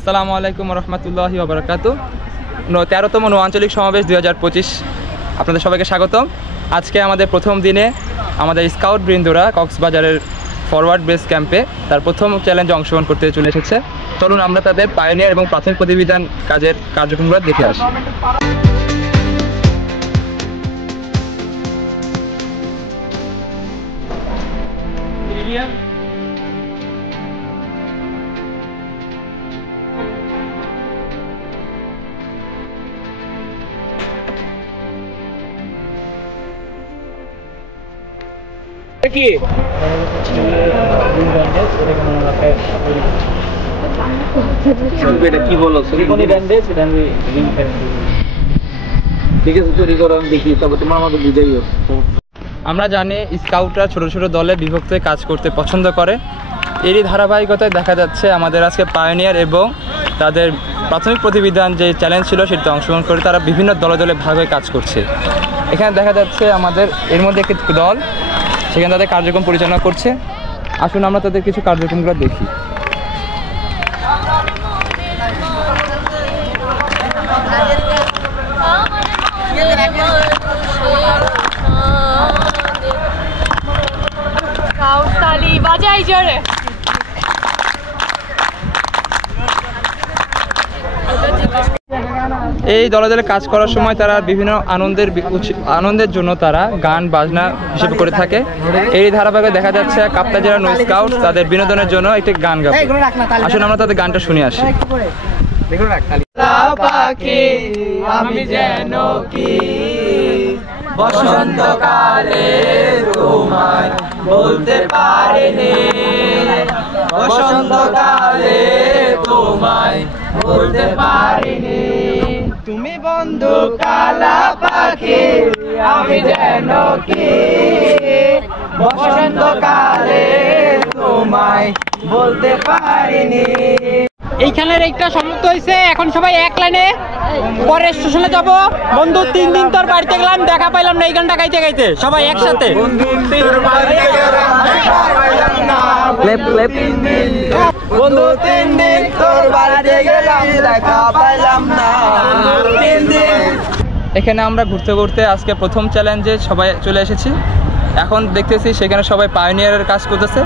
আসসালামু আলাইকুম রহমতুল্লাহি ওয়া বারাকাতুহু। 13তম আঞ্চলিক সমাবেশ 2025 আপনাদের সবাইকে স্বাগতম। আজকে আমাদের প্রথম দিনে আমাদের স্কাউট বৃন্দরা কক্সবাজারের ফরওয়ার্ড বেস ক্যাম্পে তার প্রথম চ্যালেঞ্জে অংশগ্রহণ করতে চলে এসেছে। চলুন আমরা তাদের পায়োনিয়ার এবং প্রাথমিক প্রতিবিধান কাজের কার্যক্রমগুলো দেখে আসি। কি বলো ঠিক আছে চুরি করো আমি দেখি, তবে তোমার আমাকে বুঝাইও। আমরা জানি স্কাউটরা ছোট ছোট দলে বিভক্ত হয়ে কাজ করতে পছন্দ করে। এরই ধারাবাহিকতায় দেখা যাচ্ছে আমাদের আজকে পায়োনিয়ার এবং তাদের প্রাথমিক প্রতিবিধান যে চ্যালেঞ্জ ছিল সেটাতে অংশগ্রহণ করে তারা বিভিন্ন দলে দলে ভাগ হয়ে কাজ করছে। এখানে দেখা যাচ্ছে আমাদের এর মধ্যে একটি দল সেখানে তাদের কার্যক্রম পরিচালনা করছে। আসুন আমরা তাদের কিছু কার্যক্রমগুলো দেখি। বাজাই জোরে। এই দলে দলে কাজ করার সময় তারা বিভিন্ন আনন্দের জন্য তারা গান বাজনা হিসেবে করে থাকে। এই ধারাবাহিকে দেখা যাচ্ছে কাপ্তা জেলা নো স্কাউট তাদের বিনোদনের জন্য একটি গান গাবে। আসুন আমরা তাদের গানটা শুনে আসি। আমি যেন কি বসন্তকালে তোমায় বলতে পারিনি, বসন্তকালে তোমায় বলতে পারিনি, তুমি বন্ধু কালা পাখি আমি যেন কি বসন্তকালে তোমায় বলতে পারিনি। এইখানের একটা সমাপ্ত হয়েছে, এখন সবাই এক লাইনে পরে স্টেশনে যাব। বন্ধু 3 দিন তোর বাড়িতে গেলাম, দেখা পাইলাম না এই গানটা গাইতে গাইতে সবাই একসাথে। বন্ধু 3 দিন তোর বাড়িতে গেলাম, দেখা পাইলাম না। এখানে আমরা ঘুরতে ঘুরতে আজকে প্রথম চ্যালেঞ্জে সবাই চলে এসেছি। এখন দেখতেছি সেখানে সবাই পায়োনিয়ারের কাজ করতেছে।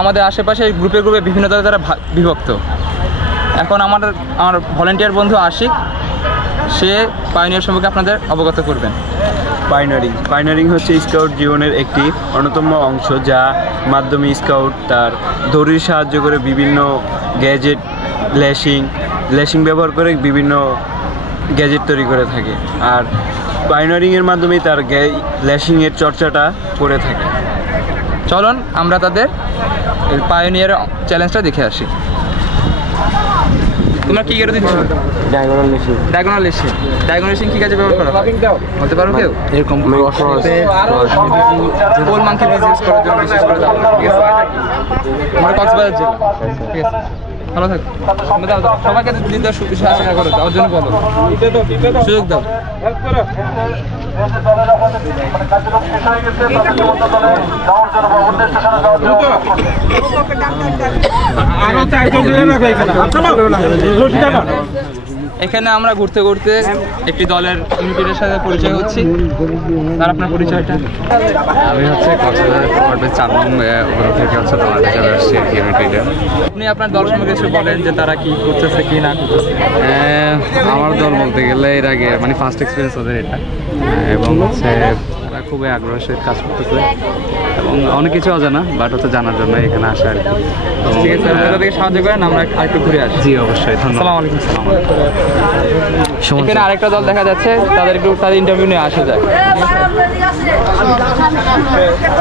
আমাদের আশেপাশে গ্রুপে গ্রুপে বিভিন্ন দলে তারা বিভক্ত। এখন আমার ভলেন্টিয়ার বন্ধু আশিক, সে পায়োনিয়ার সম্পর্কে আপনাদের অবগত করবেন। পায়োনিয়ারিং হচ্ছে স্কাউট জীবনের একটি অন্যতম অংশ, যা মাধ্যমে স্কাউট তার দড়ির সাহায্য করে বিভিন্ন গ্যাজেট ল্যাশিং ব্যবহার করে বিভিন্ন গ্যাজেট তৈরি করে থাকে। আর পায়োনিয়ারিংয়ের মাধ্যমেই তার ল্যাশিংয়ের চর্চাটা করে থাকে। চলুন আমরা তাদের পায়োনিয়ার চ্যালেঞ্জটা দেখে আসি। তোমরা কি করে দিচ্ছ? ডায়াগোনাল লেশিং কি কাজে ব্যবহার করা হয় বলতে পারো কেউ? এরকম পোল মাংকি বিজনেস করার জন্য বিশেষ করে আমরা কক্সবাজার জেলা। ঠিক আছে, ভালো থাকো। সবাইকে দিতে আশা করো, তার জন্য বলো, সুযোগ দাও। এখানে আমরা ঘুরতে ঘুরতে একটি দলের ইউনিটের সাথে পরিচয় হচ্ছি। তার আপনার পরিচয়টা? আমি হচ্ছে কক্সবাজার ফরওয়ার্ড 4 নং ওভার থেকে হচ্ছে তোমাদের চলে আসছি ইউনিটের। আপনি আপনার দল সম্পর্কে কিছু বলেন যে তারা কি করতেছে কি না করতেছে। আমার দল বলতে গেলে এর আগে মানে ফার্স্ট এক্সপিরিয়েন্স ওদের এটা, এবং হচ্ছে তারা খুবই আগ্রহের সাথে কাজ করতেছে এবং অনেক কিছু অজানা, বাট হচ্ছে জানার জন্য এখানে আসা আর কি। ঠিক আছে, তাদেরকে সাহায্য করেন, আমরা আরেকটু ঘুরে আসি। জি অবশ্যই, ধন্যবাদ। আসসালামু আলাইকুম। এখানে আরেকটা দল দেখা যাচ্ছে, তাদের ইন্টারভিউ নিয়ে আসা যায়।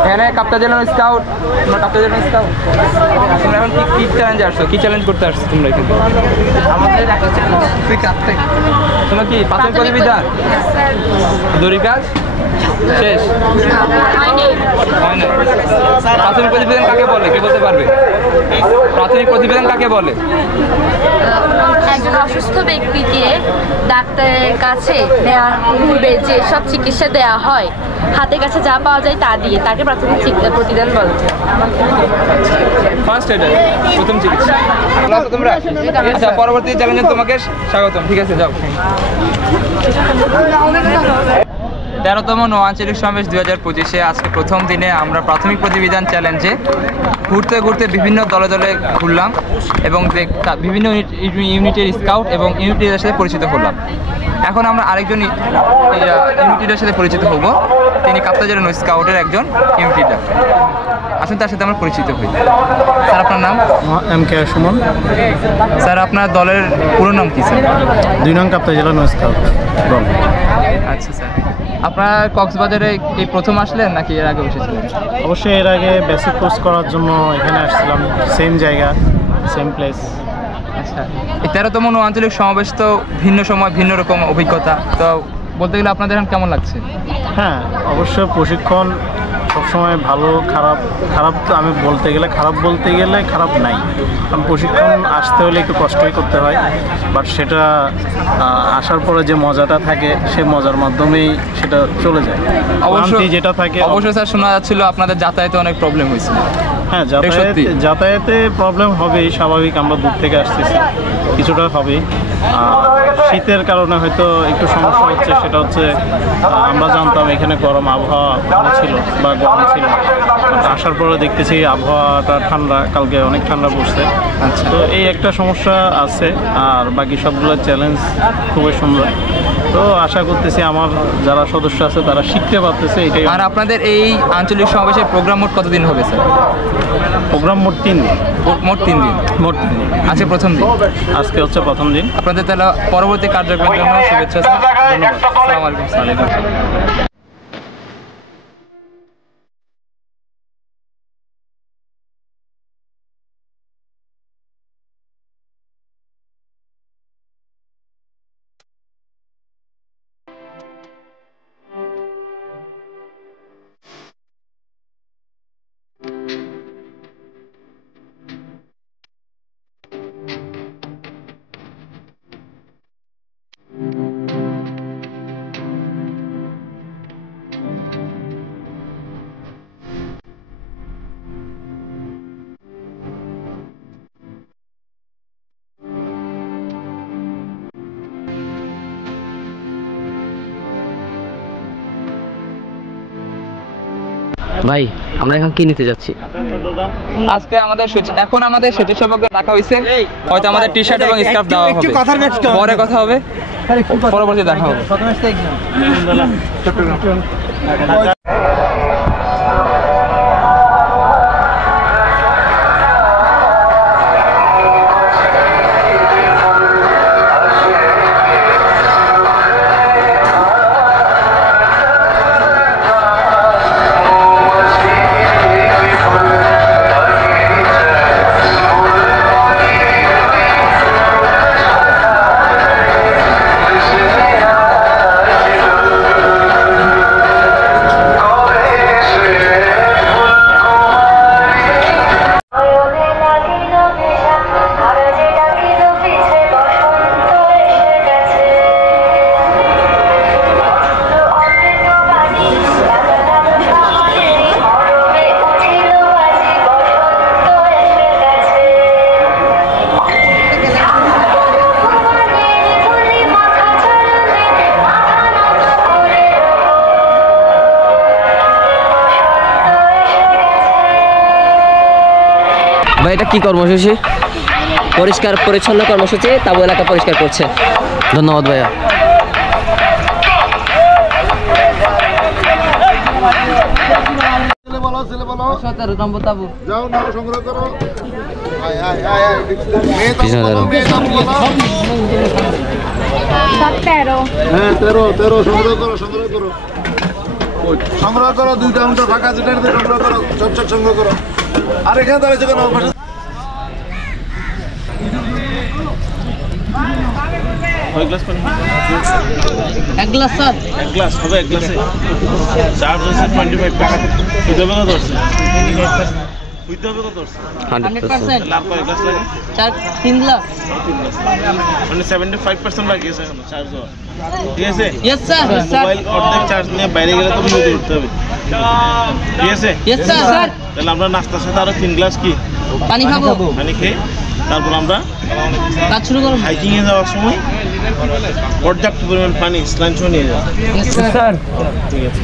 এখানে কাপ্তা জেলা স্কাউট, তোমরা কাপ্তা জেলা স্কাউট, তোমরা এখন কি চ্যালেঞ্জ আসছো, কি চ্যালেঞ্জ করতে আসছো তোমরা এখানে? আমাদের একটা চ্যালেঞ্জ তুই কাপ্তে, তোমরা কি প্রাথমিক প্রতিবিধান দড়ি কাজ শেষ হয় না? প্রাথমিক প্রতিবিধান কাকে বলে, কে বলতে পারবে? প্রাথমিক প্রতিবেদন কাকে বলে? একজন অসুস্থ ব্যক্তিকে ডাক্তারের কাছে নেওয়ার পূর্বে যে সব চিকিৎসা দেওয়া হয়, হাতের কাছে যা পাওয়া যায় তা দিয়ে, তাকে প্রাথমিক প্রতিবেদন বলে। ফার্স্ট এড, প্রথম চিকিৎসা। ভালো আছো তোমরা? আচ্ছা, পরবর্তী চ্যালেঞ্জে তোমাকে স্বাগতম। ঠিক আছে, যাও। 13তম নৌআঞ্চলিক সমাবেশ 2025-এ আজকে প্রথম দিনে আমরা প্রাথমিক প্রতিবিধান চ্যালেঞ্জে ঘুরতে ঘুরতে বিভিন্ন দলে দলে ঘুরলাম এবং বিভিন্ন ইউনিটের স্কাউট এবং ইউনিট লিডারের সাথে পরিচিত হলাম। এখন আমরা আরেকজন ইউনিট লিডারের সাথে পরিচিত হব। তিনি কাপ্তাইজের নৌ স্কাউটের একজন ইউনিট লিডার। আসুন তার সাথে আমরা পরিচিত হই। স্যার, আপনার নাম? MK সুমন। স্যার, আপনার দলের পুরো নাম কি স্যার? 2 নং কাপ্তাই জেলা নৌ স্কাউট দল। আচ্ছা স্যার, আপনারা কক্সবাজারে এই প্রথম আসলেন নাকি এর আগে এসেছিলেন? অবশ্যই এর আগে বেসিক কোর্স করার জন্য এখানে আসছিলাম, সেম জায়গা, সেম প্লেস। আচ্ছা, এই 13তম নৌআঞ্চলিক সমাবেশ তো ভিন্ন সময় ভিন্ন রকম অভিজ্ঞতা, তো বলতে গেলে আপনাদের এখন কেমন লাগছে? হ্যাঁ, অবশ্যই প্রশিক্ষণ সবসময় ভালো খারাপ তো আমি বলতে গেলে খারাপ নাই, কারণ প্রশিক্ষণ আসতে হলে একটু কষ্টই করতে হয়, বাট সেটা আসার পরে যে মজাটা থাকে সেই মজার মাধ্যমেই সেটা চলে যায়। অবশ্যই যেটা থাকে, অবশ্যই স্যার, শোনা যাচ্ছিল আপনাদের যাতায়াতে অনেক প্রবলেম হয়েছিল। হ্যাঁ, যাতায়াতে প্রবলেম হবেই, স্বাভাবিক, আমরা দূর থেকে আসতেছি, কিছুটা হবেই। শীতের কারণে হয়তো একটু সমস্যা হচ্ছে, সেটা হচ্ছে আমরা জানতাম এখানে গরম আবহাওয়া ভালো ছিল বা গরম ছিল, আসার পরে দেখতেছি আবহাওয়াটা ঠান্ডা, কালকে অনেক ঠান্ডা পড়ছে। আচ্ছা, তো এই একটা সমস্যা আছে, আর বাকি সবগুলো চ্যালেঞ্জ খুবই সুন্দর। তো আশা করতেছি আমার যারা সদস্য আছে তারা শিখতে পারতেছে এটাই। আর আপনাদের এই আঞ্চলিক সমাবেশের প্রোগ্রাম মোট কতদিন হবে স্যার? প্রোগ্রাম মোট 3 দিন। মোট 3 দিন। আজকে প্রথম দিন। আজকে হচ্ছে প্রথম দিন। আপনাদের তাহলে পরবর্তী কার্যক্রমের জন্য শুভেচ্ছা স্যার। ধন্যবাদ। আসসালামু আলাইকুম। ভাই, আমরা এখন কি নিতে যাচ্ছি? আজকে আমাদের এখন আমাদের স্বেচ্ছাসেবকদের রাখা হয়েছে, হয়তো আমাদের টি শার্ট এবং স্কার্ফ দেওয়া হবে, পরে কথা হবে, পরবর্তী দেখা হবে। ভাই, এটা কি কর্মসূচি? পরিষ্কার পরিচ্ছন্ন কর্মসূচি, তাবু এলাকা পরিষ্কার করছে। ধন্যবাদ ভাইয়া। সংগ্রহ করো, 2টা উন্টা ফাঁকা, যেটা সংগ্রহ করো, চট সংগ্রহ করো। আর এখানে দাঁড়িয়েছে কেন? এক গ্লাস স্যার। এক গ্লাস হবে, এক গ্লাসে চার্জ হচ্ছে 25 টাকা। দেবে না? বুঝতে হবে কত হচ্ছে 100%। লাভ কয় গ্লাস লাগে 3 গ্লাস। মানে 75% বাকি আছে এখন চার্জ হওয়া ঠিক আছে ইয়েস স্যার। মোবাইল অর্ধেক চার্জ নিয়ে বাইরে গেলে তো নদী উঠতে হবে ঠিক আছে ইয়েস স্যার। তাহলে আমরা নাস্তার সাথে আরো 3 গ্লাস কি পানি খাবো। পানি খেয়ে তারপর আমরা কাজ শুরু করব। হাইকিং এ যাওয়ার সময় পর্যাপ্ত পরিমাণ পানি স্লাঞ্চ নিয়ে যাও ইয়েস স্যার। ঠিক আছে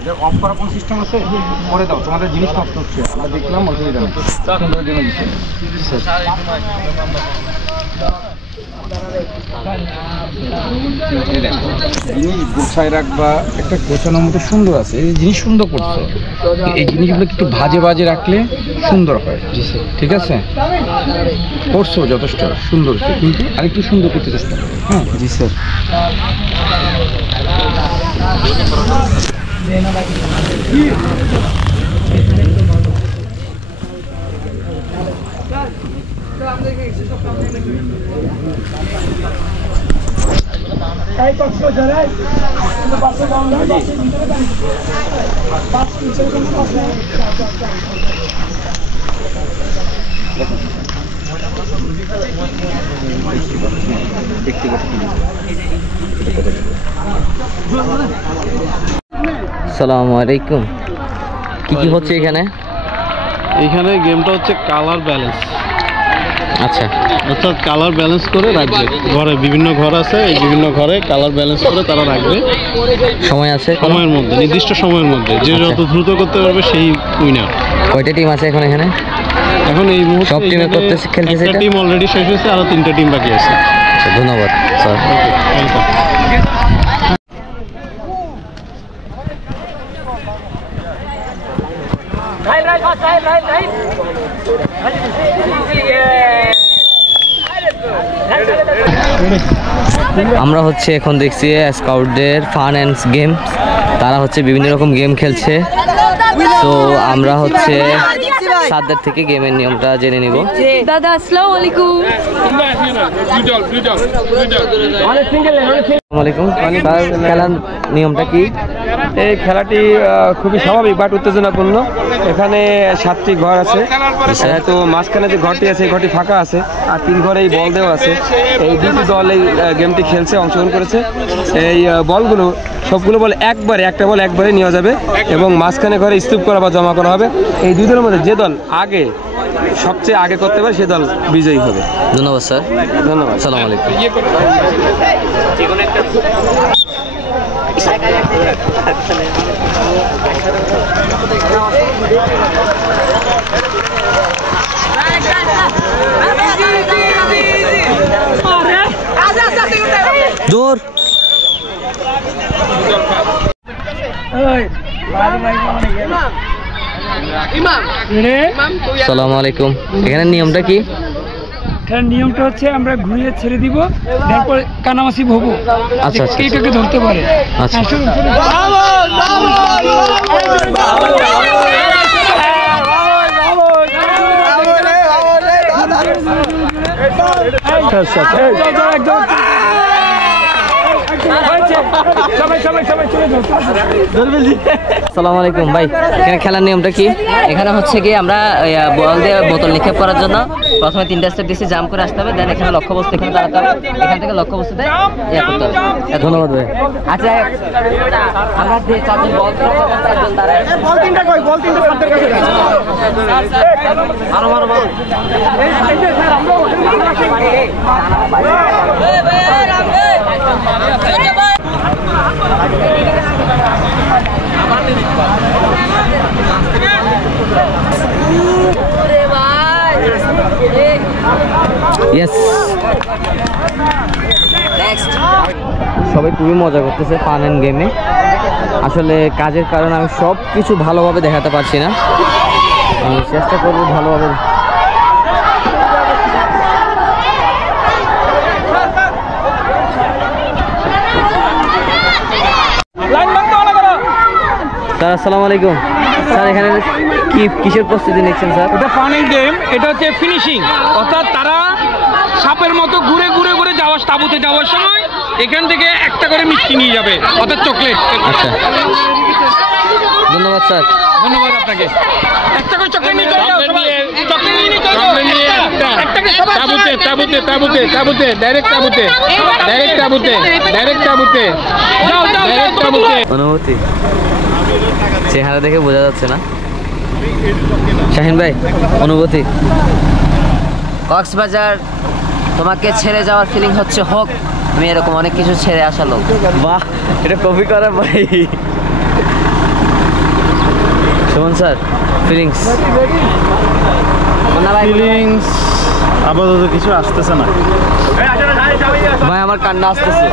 এটা অফ করার কোন সিস্টেম আছে করে দাও তোমাদের জিনিস নষ্ট হচ্ছে আমরা দেখলাম অসুবিধা নেই সুন্দরের জন্য দিচ্ছি জিনিস গোছায় রাখবা একটা গোছানোর মতো সুন্দর আছে এই জিনিস সুন্দর করছে এই জিনিসগুলো একটু ভাজে ভাজে রাখলে সুন্দর হয় ঠিক আছে করছো যথেষ্ট সুন্দর হচ্ছে কিন্তু আরেকটু সুন্দর করতে চেষ্টা করো হ্যাঁ জি স্যার আসসালামু আলাইকুম। কি হচ্ছে এখানে? এখানে গেমটা হচ্ছে কালার ব্যালেন্স আচ্ছা অর্থাৎ কালার ব্যালেন্স করে রাখবে ঘরে বিভিন্ন ঘর আছে এই বিভিন্ন ঘরে কালার ব্যালেন্স করে তারা রাখবে সময় আছে সময়ের মধ্যে নির্দিষ্ট সময়ের মধ্যে যে যত দ্রুত করতে পারবে সেই উইনার কয়টা টিম আছে এখন এখানে? এখন এই মুহূর্তে সব টিমে করতেছে খেলতেছে একটা টিম অলরেডি শেষ হয়েছে আরো 3টা টিম বাকি আছে আচ্ছা ধন্যবাদ স্যার ওয়েলকাম আমরা হচ্ছে এখন দেখছি স্কাউটদের ফান অ্যান্ড গেমস তারা হচ্ছে বিভিন্ন রকম গেম খেলছে তো আমরা হচ্ছে সাদদের থেকে গেমের নিয়মটা জেনে নিব দাদা আসসালামু আলাইকুম আসসালামু আলাইকুম খেলার নিয়মটা কি এই খেলাটি খুবই স্বাভাবিক বাট উত্তেজনাপূর্ণ এখানে 7টি ঘর আছে তো মাঝখানে যে ঘরটি আছে এই ঘরটি ফাঁকা আছে আর 3 ঘরে এই বল দেওয়া আছে এই দুটি দল এই গেমটি খেলছে অংশগ্রহণ করেছে এই বলগুলো সবগুলো বল একটা বল একবারে নেওয়া যাবে এবং মাঝখানে ঘরে স্তূপ করা বা জমা করা হবে এই দুই দলের মধ্যে যে দল আগে সবচেয়ে আগে করতে পারে সে দল বিজয়ী হবে ধন্যবাদ স্যার ধন্যবাদ আসসালামু আলাইকুম দূর আসসালামু আলাইকুম এখানে নিয়মটা কি এখানে নিয়মটা হচ্ছে আমরা ঘুরিয়ে ছেড়ে দিব তারপর কানামাছি ভোবো আচ্ছা আচ্ছা এইটাকে ধরতে পারে আচ্ছা আসসালামু আলাইকুম ভাই এখানে খেলার নিয়মটা কি এখানে হচ্ছে কি আমরা বল দিয়ে বোতল নিক্ষেপ করার জন্য প্রথমে 3টা স্টেপ দিচ্ছি জাম্প করে আসতে হবে দেন এখানে লক্ষ্যবস্তু এখানে দাঁড়াতে হবে এখান থেকে লক্ষ্যবস্তুতে করতে হবে ধন্যবাদ ভাই আচ্ছা আমরা 4জন বল থ্রো করব 4জন দাঁড়ায় বল 3টা কই বল 3টা সামনের কাছে আরো মারো বল এই যে স্যার আমরা Yes. Next. সবাই খুবই মজা করতেছে ফান এন্ড গেমে আসলে কাজের কারণে আমি সব কিছু ভালোভাবে দেখাতে পারছি না আমি চেষ্টা করব ভালোভাবে স্যার আসসালামু আলাইকুম স্যার এখানে কিসের প্রস্তুতি নিচ্ছেন স্যার এটা ফান এন্ড গেম এটা হচ্ছে ফিনিশিং অর্থাৎ তারা সাপের মতো ঘুরে ঘুরে ঘুরে তাঁবুতে যাওয়ার সময় এখান থেকে একটা করে মিষ্টি নিয়ে যাবে অর্থাৎ চকলেট আচ্ছা ধন্যবাদ স্যার। ধন্যবাদ আপনাকে। একটা করে চকলেট নিয়ে চলে যাও সবাই। চকলেট নিয়ে চলে যাও। একটাকে সবাই তাবুতে ডাইরেক্ট তাবুতে যাও তাবুতে। অনুভূতি চেহারা দেখে বোঝা যাচ্ছে না। শাহিন ভাই অনুভূতি? কক্সবাজার তোমাকে ছেড়ে যাওয়ার ফিলিং হচ্ছে হোক, আমি এরকম অনেক কিছু ছেড়ে আসা লোক। বাহ, এটা কপি করা ভাই। Suman sir feelings? ফিলিংস আপাতত কিছু আসতেছে না ভাই, আমার কান্না আসতেছে।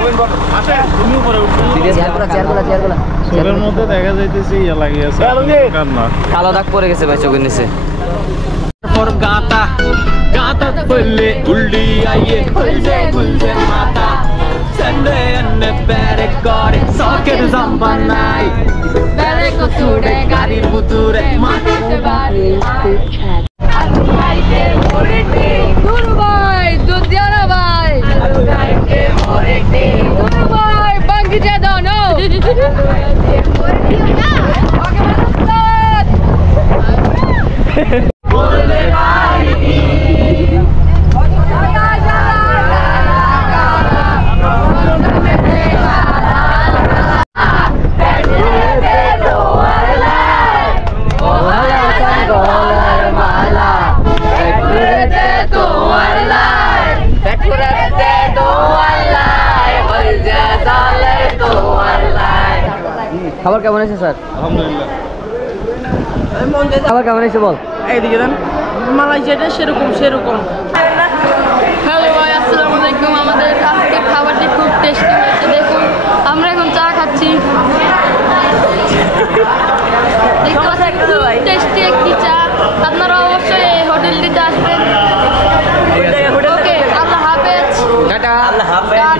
চোখের মধ্যে দেখা যাইতেছে ইয়া লাগিয়েছে কান্না, কালো দাগ পড়ে গেছে ভাই চোখের নিচে। গাতা গাতা বললে উল্ডি আইয়ে খুলছে মাথা সন্ডে এনে বেরে করে সকের জাম্বানাই বেরে কুতুরে গাড়ির বুতুরে মাটিতে বাড়ি আলু গাইতে মোরেতে গুরু ভাই দুধ দিও না ভাই আলু গাইতে মোরেতে গুরু ভাই বাঙ্গি যা দাও নো বললে ভাই খাবার কেমন হয়েছে স্যার? আলহামদুলিল্লাহ। খাবার কেমন হয়েছে বল? এইদিকে দেন মালয়েশিয়াটা সেরকম। হ্যালো ভাই, আসসালামু আলাইকুম। আমাদের আজকে খাবারটি খুব টেস্টি হয়েছে। দেখুন আমরা এখন চা খাচ্ছি। দেখতে পাচ্ছেন খুব টেস্টি একটি চা। আপনারা অবশ্যই এই হোটেলটিতে আসবেন। ওকে, আল্লাহ হাফেজ। টাটা। আল্লাহ হাফেজ।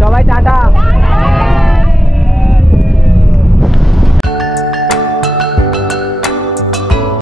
সবাই টাটা।